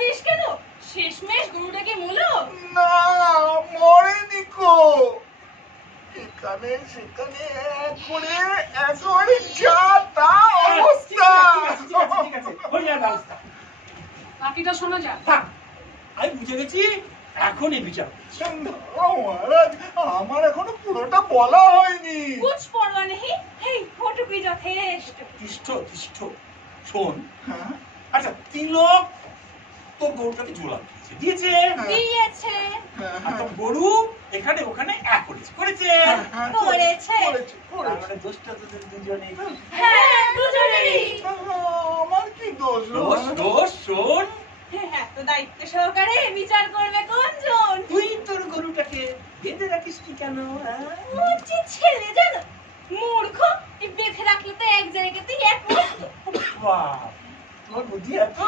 কাঁদিস কেন? শেষমেশ গরুটা কি মূলো? না, মরেনি কো। এখানে সেখানে এক করে একেবারে যা তা অবস্থা। ঠিক আছে হয়ে যাবে ব্যবস্থা। বাকিটা শোনা যাক। থাক, আমি বুঝে গেছি, এখনই বিচার করছি। মহারাজ, আমার এখনো পুরোটা বলা হয়নি। কুছ পরোয়া নেই, হেই ফটোপি যথেষ্ট। তিষ্ঠ তিষ্ঠ, শোন। হ্যাঁ, আচ্ছা, তিলক তোর গরুটাকে জোড়া দিয়েছে দিয়েছে আর তোর গরু এখানে ওখানে এক করেছে করেছে করেছে। তার মানে দোষটা তোদের দুজনেই। হ্যাঁ দুজনেরই। আমার কি দোষ? দোষ দোষ শোন, হ্যাঁ তো দায়িত্ব সহকারে বিচার করবে কোনজন? তুই তোর গরুটাকে বেঁধে রাখিস কি কেন? হ্যাঁ? মুচি ছেলে জানো, মূর্খ। এই বেঁধে রাখলে তো এক জায়গাতেই এক মস্ত। বাহ, তোর বুদ্ধি এত।